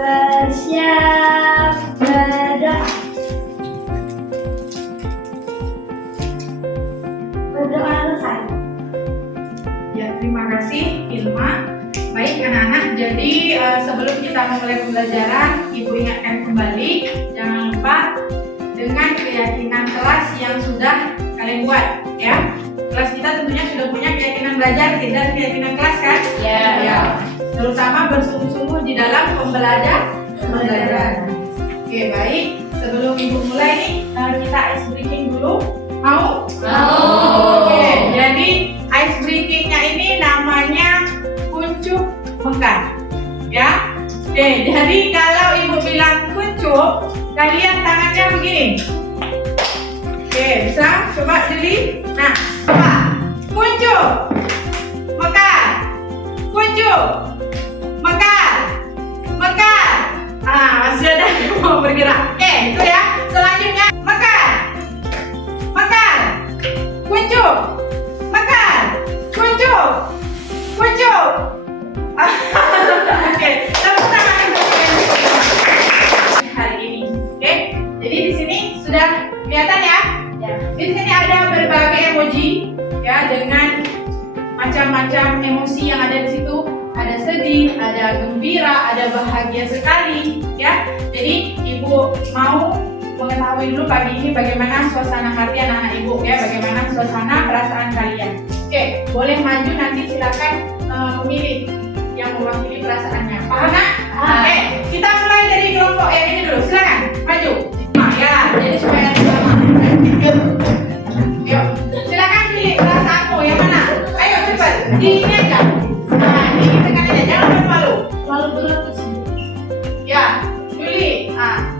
Bersiap berdoa. Berdoa selesai. Ya, terima kasih Ilma. Baik anak-anak, jadi sebelum kita memulai pembelajaran, Ibu ingatkan kembali, jangan lupa dengan keyakinan kelas yang sudah kalian buat, ya. Kelas kita tentunya sudah punya keyakinan belajar dan keyakinan kelas kan? Ya. Terutama bersungguh-sungguh di dalam pembelajaran. Oke, baik. Sebelum Ibu mulai nih, kita ice breaking dulu. Mau? Oke, jadi ice breakingnya ini namanya kuncup mekar, ya. Oke, jadi kalau Ibu bilang kuncup, kalian tangannya begini. Oke, bisa? Coba jeli. Nah, coba. Kuncup mekar. Kuncup mekar. Mekar. Masih ada yang mau bergerak. Oke, itu ya. Selanjutnya mekar. Mekar. Kuncup. Mekar. Kuncup. Kuncup. Oke, tepuk tangan untuk hari ini. Oke, jadi di sini sudah kelihatan ya? Di sini ada berbagai emoji ya, dengan macam-macam emosi yang ada di situ. Ada sedih, ada gembira, ada bahagia sekali ya. Jadi Ibu mau mengetahui dulu pagi ini bagaimana suasana hati anak-anak Ibu ya, bagaimana suasana perasaan kalian. Oke, boleh maju nanti silakan memilih yang mewakili perasaannya. Paham nak? Oke, kita mulai dari kelompok yang ini dulu. Silakan maju. Ya, jadi supaya sama. Yuk, silakan pilih perasaanmu yang mana? Ayo cepat. Di ini aja. Nah, ini tekan aja. Jangan malu. Lalu berat ke sini. Ya, pilih.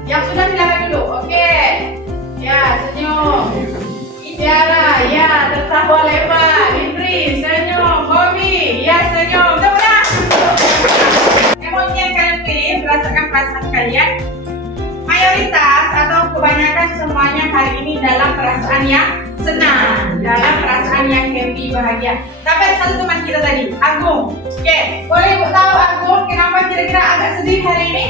Yang sudah silakan dulu. Oke. Ya, senyum. Tiara, ya, tertawa lebar. Indri, senyum. Bobby, ya, senyum. Tepuk tangan. Emosi yang kalian pilih berdasarkan perasaan kalian. Mayoritas atau kebanyakan semuanya hari ini dalam perasaan yang senang, dalam perasaan yang happy, bahagia. Tapi ada satu teman kita tadi, Agung. Oke, boleh Ibu tahu Agung kenapa kira-kira agak sedih hari ini?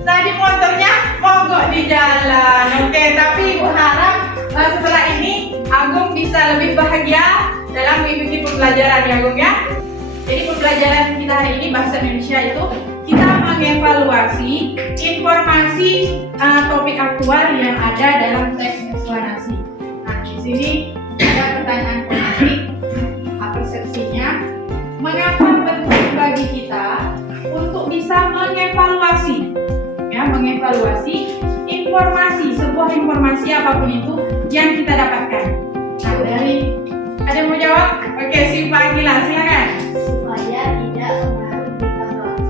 Tadi motornya mogok di jalan. Oke, tapi Ibu harap setelah ini Agung bisa lebih bahagia dalam mengikuti pembelajaran ya Agung ya. Jadi pembelajaran kita hari ini bahasa Indonesia itu kita mengevaluasi informasi topik aktual yang ada dalam teks eksplanasi. Nah, di sini ada pertanyaan politik, persepsinya, mengapa penting bagi kita untuk bisa mengevaluasi, ya, mengevaluasi informasi, sebuah informasi apapun itu yang kita dapatkan. Nah, dari ada yang mau jawab? Oke, si Pak Gila, silakan. Supaya tidak pengaruh berita hoax.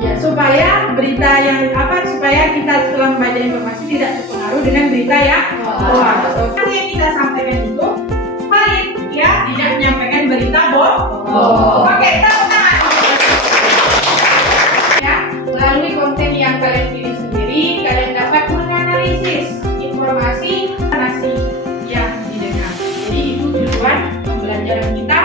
Ya, supaya berita yang supaya kita setelah membaca informasi tidak terpengaruh dengan berita yang hoax. Yang kita sampaikan itu valid, ya, tidak menyampaikan berita bohong. Oke, tepuk tangan. Ya, melalui konten yang kalian pilih sendiri, kalian dapat menganalisis informasi yang didengar. Jadi itu tujuan pembelajaran kita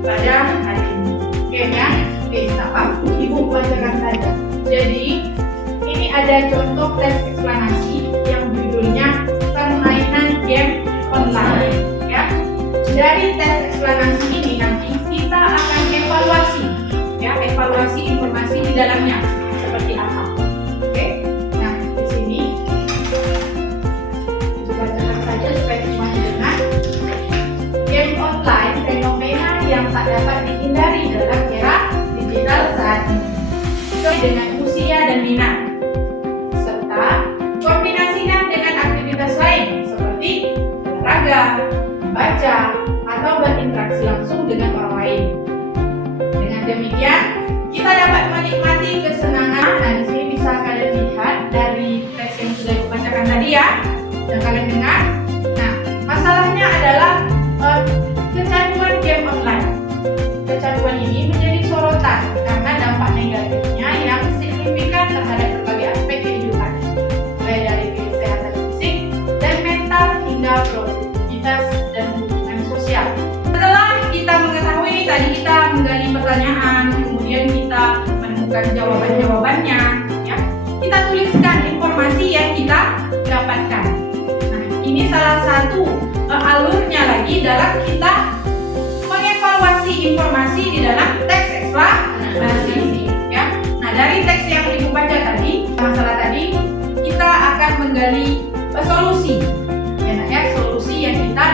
pada hari ini. Oke ya, tak apa. Ibu bacakan saja. Jadi ini ada contoh teks eksplanasi yang judulnya permainan game online. Ya, dari teks eksplanasi ini nanti kita akan evaluasi, ya, evaluasi informasi di dalamnya seperti apa. Oke, nah di sini Ibu bacakan saja supaya semua didengar. Game online fenomena yang tak dapat dihindari dalam era digital saat ini, dengan usia dan minat, serta kombinasikan dengan aktivitas lain seperti olahraga, membaca, atau berinteraksi langsung dengan orang lain. Dengan demikian, kita dapat menikmati kesenangan. Nah, di sini bisa kalian lihat dari teks yang sudah dibacakan tadi ya, yang kalian dengar. Nah, masalahnya adalah kecanduan game online. Kecanduan ini menjadi sorotan karena dampak negatifnya yang signifikan terhadap berbagai aspek kehidupan, mulai dari kesehatan fisik dan mental hingga produktivitas dan hubungan sosial. Setelah kita mengetahui tadi, kita menggali pertanyaan, kemudian kita menemukan bukan jawaban-jawabannya, ya. Kita tuliskan informasi yang kita dapatkan. Nah, ini salah satu alurnya lagi dalam kita mengevaluasi informasi di dalam teks eksplanasi, ya. Nah, dari teks yang Ibu baca tadi, masalah tadi, kita akan menggali solusi, ya, solusi yang kita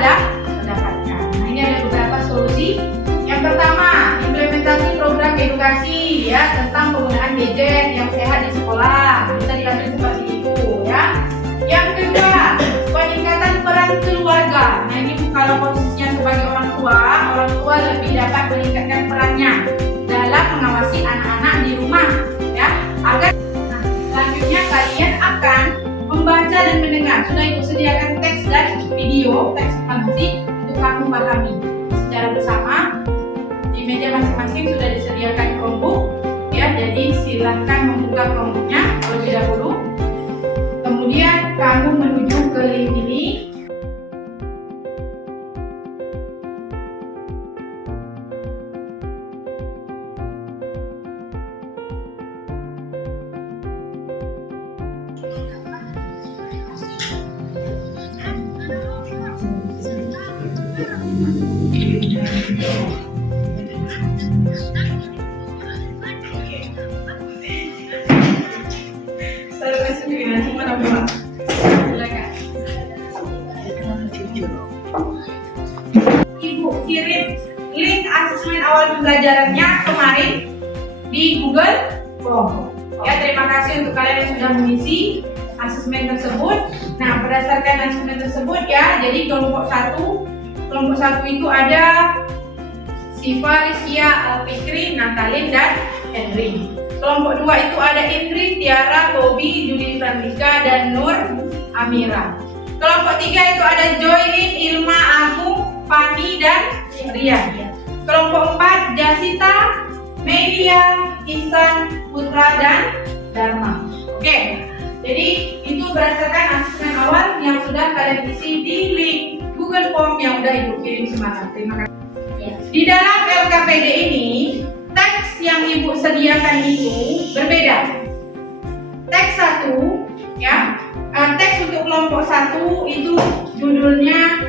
dapatkan. Nah, ini ada beberapa solusi. Yang pertama, implementasi program edukasi, ya, tentang penggunaan gadget yang sehat di sekolah. Bisa diambil seperti itu, ya. Yang kedua, peningkatan peran keluarga. Nah, ini kalau posisinya sebagai orang tua lebih dapat meningkatkan perannya dalam mengawasi anak-anak di rumah, ya. Agar selanjutnya kalian akan membaca dan mendengar. Sudah Ibu sediakan teks dan video, teks eksplanasi untuk kamu pahami secara bersama. Di meja masing-masing sudah disediakan Chromebook, ya. Jadi silakan membuka Chromebooknya terlebih dahulu. Kemudian kamu menuju ke link ini. Ibu kirim link asesmen awal pembelajarannya kemarin di Google Form. Ya, terima kasih untuk kalian yang sudah mengisi asesmen tersebut. Nah, berdasarkan asesmen tersebut, ya, jadi kelompok 1 itu ada Siva, Rizkia, Alfikri, Natalin, dan Henry. Kelompok 2 itu ada Indri, Tiara, Bobby, Judith Francisca, dan Nur Amira. Kelompok 3 itu ada Joylin, Ilma, Agung, Fani, dan Rian. Kelompok 4 Jasita, Media, Ihsan, Putra, dan Dharma. Oke, jadi itu berdasarkan asesmen awal yang sudah kalian isi di link Google Form yang sudah Ibu kirim semalam. Terima kasih. Di dalam LKPD ini, teks yang Ibu sediakan itu berbeda. Teks 1, ya, teks untuk kelompok 1 itu judulnya,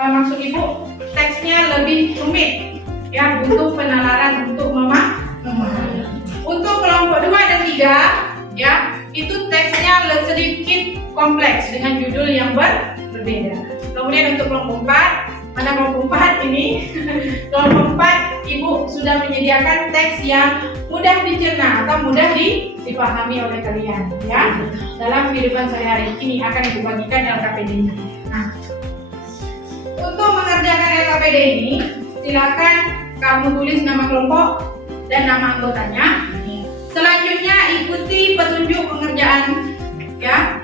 maksud Ibu, teksnya lebih rumit, ya, butuh penalaran untuk memahami. Untuk kelompok 2 dan 3, ya, itu teksnya sedikit kompleks dengan judul yang berbeda. Kemudian untuk kelompok 4, mana kelompok 4 ini? Kelompok 4 Ibu sudah menyediakan teks yang mudah dicerna atau mudah dipahami oleh kalian, ya. Dalam kehidupan sehari-hari ini akan Ibu bagikan LKPD-nya. Nah, untuk mengerjakan LKPD ini, silakan kamu tulis nama kelompok dan nama anggotanya. Selanjutnya ikuti petunjuk pengerjaan, ya.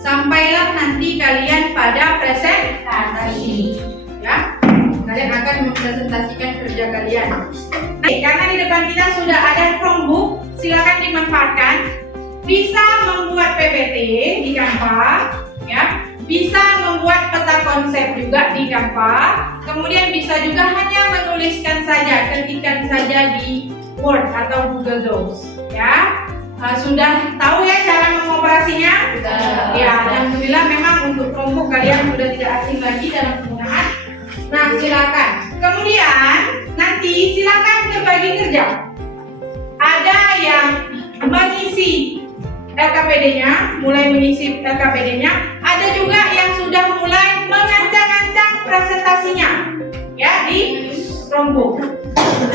Sampailah nanti kalian pada presentasi, ya. Kalian akan mempresentasikan kerja kalian. Nah, karena di depan kita sudah ada Chromebook, silakan dimanfaatkan. Bisa membuat PPT di Canva, ya. Bisa membuat peta konsep juga di Canva. Kemudian bisa juga hanya menuliskan saja, ketikkan saja di Word atau Google Docs, ya. Sudah tahu ya cara mengoperasinya? Ya, alhamdulillah memang untuk Chromebook kalian sudah tidak asing lagi dalam penggunaan. Nah, silakan. Kemudian nanti silakan berbagi kerja. Ada yang mengisi LKPD-nya, mulai mengisi LKPD-nya. Ada juga yang sudah mulai mengancang-ancang presentasinya, ya, di Chromebook.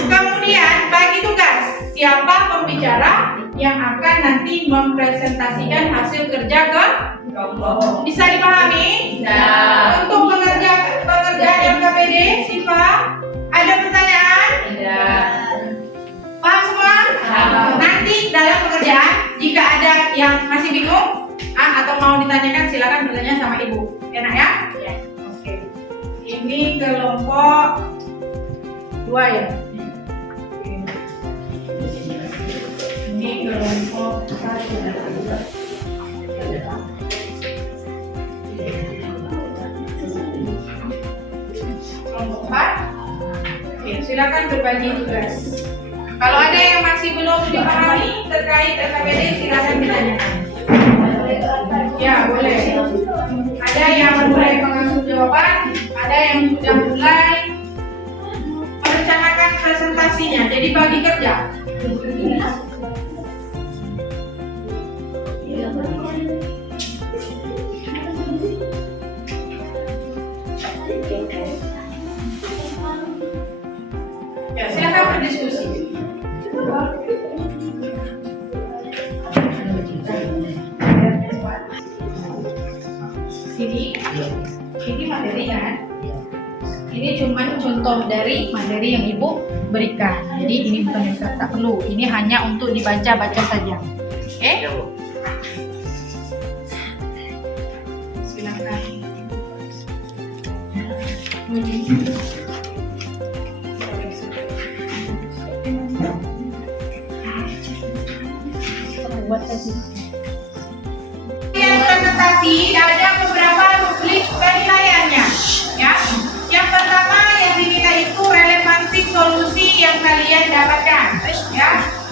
Kemudian bagi tugas, siapa pembicara yang akan nanti mempresentasikan hasil kerja ke kelompok. Bisa dipahami? Bisa. Untuk pengerjaan LKPD, Siva, ada pertanyaan? Tidak. Paham semua? Paham. Nanti dalam pekerjaan, jika ada yang masih bingung atau mau ditanyakan, silakan bertanya sama Ibu. Enak ya? Ya. Oke. Ini kelompok 2 ya? Ini kelompok 1. Kelompok 4. Oke, silakan berbagi tugas. Kalau ada yang masih belum dipahami, terkait LKPD silakan ditanyakan. Ya, boleh. Ada yang mulai mengasuh jawaban, ada yang sudah mulai merencanakan presentasinya. Jadi bagi kerja. Ya, silakan berdiskusi. Ini materi kan? Ini cuma contoh dari materi yang Ibu berikan. Jadi ini bukan yang tak perlu. Ini hanya untuk dibaca-baca saja. Oke? Silakan. Yang presentasi ada beberapa rubrik penilaiannya, ya. Yang pertama yang dinilai itu relevansi solusi yang kalian dapatkan, ya.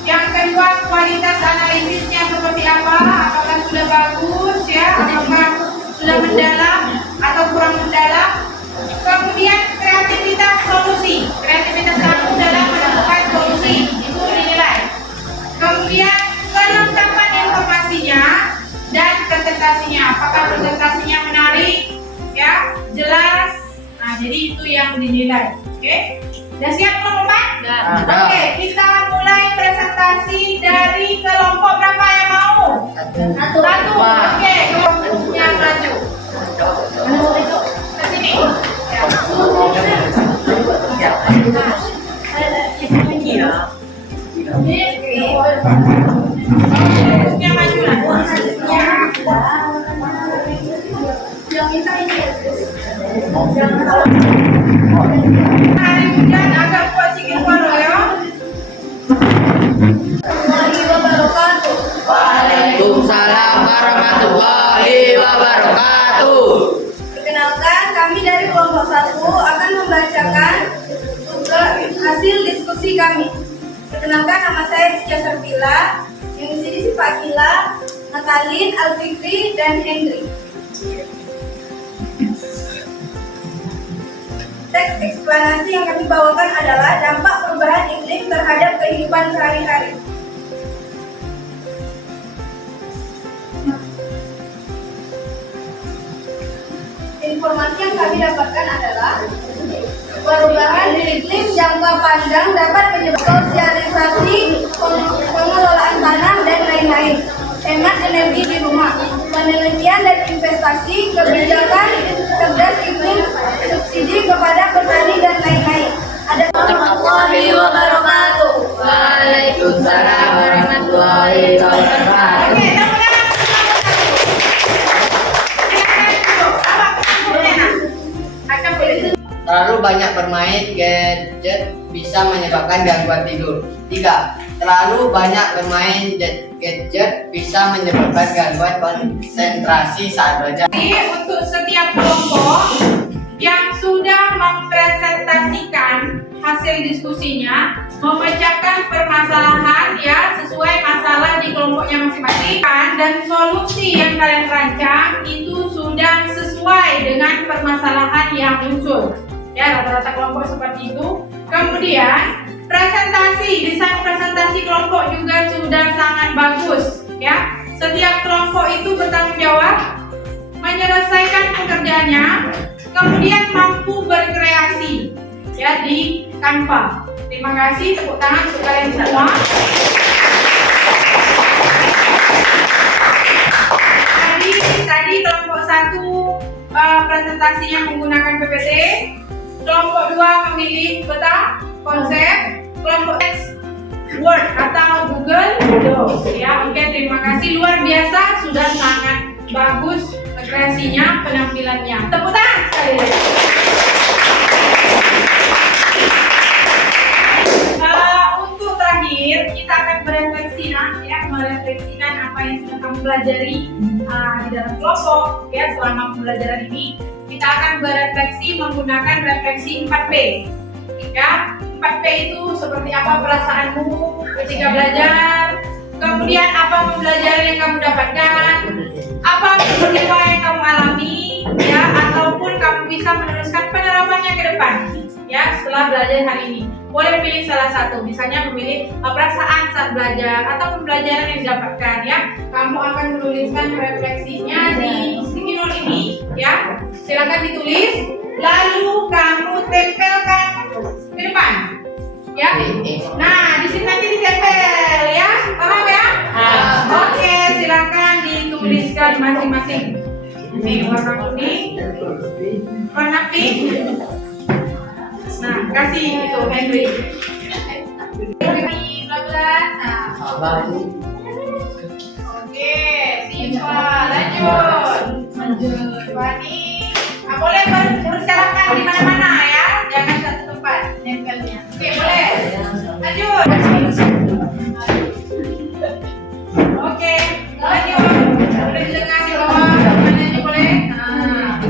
Yang kedua kualitas analisisnya seperti apa, apakah sudah bagus, ya, apakah sudah mendalam atau kurang mendalam. Kemudian kreativitas solusi, kreativitas kamu dalam menemukan solusi itu dinilai. Kemudian kelengkapan informasinya dan presentasinya, apakah presentasinya menarik, ya, jelas. Nah, jadi itu yang dinilai. Oke, udah siap kelompok? Oke, kita mulai presentasi dari kelompok berapa yang mau? Satu. Oke, kelompoknya maju. Ke sini. Kelompoknya maju lah. Yang minta ini ya. Hari hujan agak kuat sikit suara ya. Waalaikumsalam warahmatullahi wabarakatuh. Perkenalkan, kami dari kelompok 1 akan membacakan hasil diskusi kami. Perkenalkan, nama saya Rizky Sarpila, yang di sini si Pak Gila, Natalin, Alfikri, dan Hendri. Teks eksplanasi yang kami bawakan adalah dampak perubahan iklim terhadap kehidupan sehari-hari. Informasi yang kami dapatkan adalah perubahan iklim jangka panjang dapat menyebabkan sosialisasi, pengelolaan tanah, dan lain-lain. Hemat energi di rumah, penelitian dan investasi, kebijakan cerdas iklim, subsidi kepada petani, dan lain-lain. Ada warahmatullahi wabarakatuh. Waalaikumsalam warahmatullahi wabarakatuh. Oke, Terlalu banyak bermain gadget bisa menyebabkan gangguan tidur. 3. Terlalu banyak bermain gadget bisa menyebabkan gangguan konsentrasi saat belajar. Jadi untuk setiap kelompok yang sudah mempresentasikan hasil diskusinya, memecahkan permasalahan ya sesuai masalah di kelompoknya masing-masing, dan solusi yang kalian rancang itu sudah sesuai dengan permasalahan yang muncul. Ya, rata-rata kelompok seperti itu. Kemudian presentasi, desain presentasi kelompok juga sudah sangat bagus. Ya, setiap kelompok itu bertanggung jawab menyelesaikan pekerjaannya, kemudian mampu berkreasi ya di Canva. Terima kasih, tepuk tangan untuk kalian semua. Tadi kelompok 1 presentasinya menggunakan PPT, kelompok 2 memilih peta konsep, kelompok Word atau Google Docs ya. Oke, terima kasih, luar biasa, sudah sangat bagus kreasinya, penampilannya. Tepuk tangan sekali lagi. Untuk terakhir kita akan berefleksi ya, merefleksikan apa yang sudah kamu pelajari di dalam kelompok ya selama pembelajaran ini. Kita akan berefleksi menggunakan refleksi 4P. Ya, 4P itu seperti apa perasaanmu ketika belajar, kemudian pembelajaran yang kamu dapatkan, apa peristiwa yang kamu alami, ya, ataupun kamu bisa meneruskan penerapannya ke depan, ya, setelah belajar hari ini. Boleh pilih salah satu, misalnya memilih perasaan saat belajar atau pembelajaran yang didapatkan, ya. Kamu akan menuliskan refleksinya di sticky note ini, ya. Silakan ditulis, lalu kamu tempelkan ke depan, ya. Nah, di sini nanti ditempel, ya. Paham ya? Oke, silakan dituliskan masing-masing. Ini warna kuning, warna pink. Nah, kasih itu Henry. Pelan-pelan. Nah, oke, siswa lanjut. Fani, boleh berserakan di mana-mana ya, jangan satu tempat nempelnya. Oke, boleh. Lanjut. Oke, lanjut. Boleh dilengah di bawah, tangannya boleh. Nah.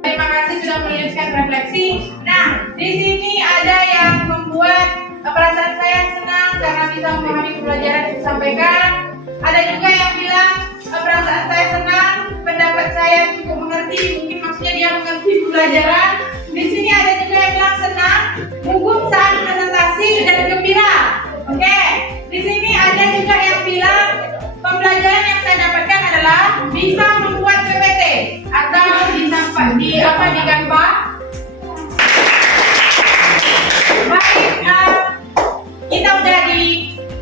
Terima kasih sudah menuliskan refleksi. Nah, di sini ada yang membuat perasaan saya senang karena bisa memahami pembelajaran yang disampaikan. Ada juga yang bilang perasaan saya senang, pendapat saya cukup mengerti, mungkin maksudnya dia mengerti pembelajaran. Di sini ada juga yang bilang senang, gugup saat presentasi dan gembira. Oke, di sini ada juga yang bilang pembelajaran yang saya dapatkan adalah bisa membuat PPT atau di Canva. Baik, kita udah di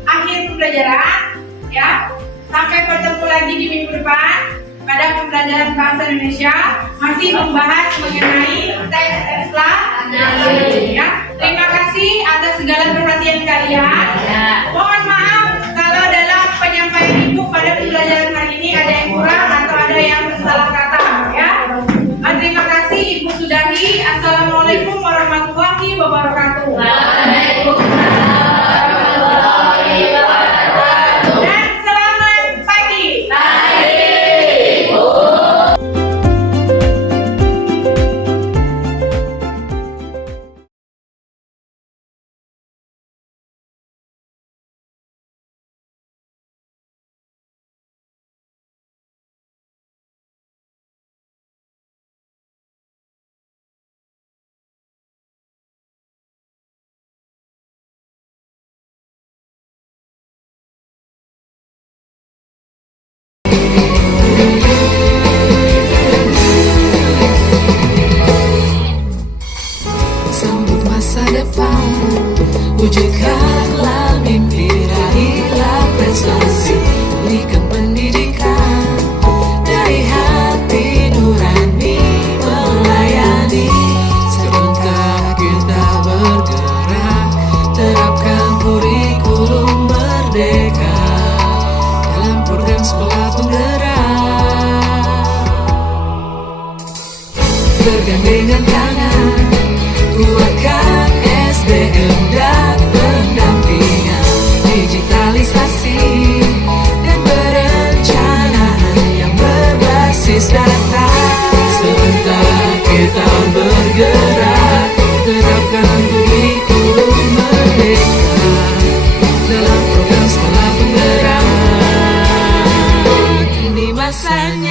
akhir pembelajaran, ya. Sampai bertemu lagi di minggu depan pada pembelajaran bahasa Indonesia, masih membahas mengenai teks Esla. Ya. Terima kasih atas segala perhatian kalian. Mohon maaf kalau dalam penyampaian ibu pada pembelajaran hari ini ada yang kurang atau ada yang salah kata, ya. Terima kasih, Ibu sudahi. Assalamualaikum warahmatullahi wabarakatuh. Dan selamat pagi. Sambut masa depan, wujudkanlah mimpi, raihlah prestasi, berikan pendidikan dari hati nurani melayani. Serentak kita bergerak, terapkan kurikulum merdeka dalam program sekolah penggerak. Bergandengan tangan, kuatkan SDM dan pendampingan, digitalisasi dan perencanaan yang berbasis data. Sebentar kita bergerak, terapkan kurikulum merdeka dalam program sekolah penggerak. Ini masanya